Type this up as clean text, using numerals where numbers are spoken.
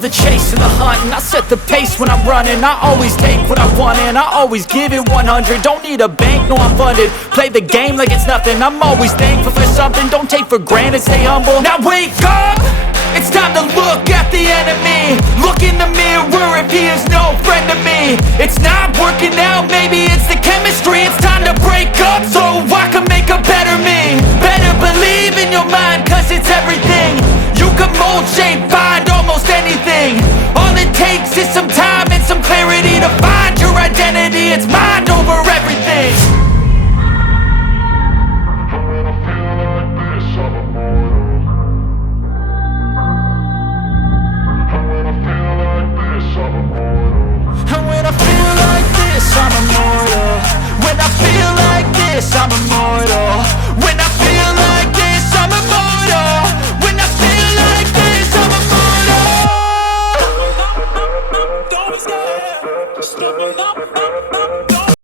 love the chase and the hunt, and I set the pace when I'm running. I always take what I want and I always give it 100. Don't need a bank, no I'm funded. Play the game like it's nothing. I'm always thankful for something. Don't take for granted, stay humble. Now wake up! It's time to look at the enemy. Look in the mirror if he is no friend to me. It's not working out, maybe it's the chemistry. It's time to break up so I can make a better me. Better believe in your mind, cause it's everything. You can mold, shape, find almost anything. All it takes is some time and some clarity to find your identity. It's mind over everything. And when I feel like this, I'm immortal. When I feel like this, I'm immortal. When I feel like this, I'm immortal. When I feel like this, I'm immortal. Don't be scared. Just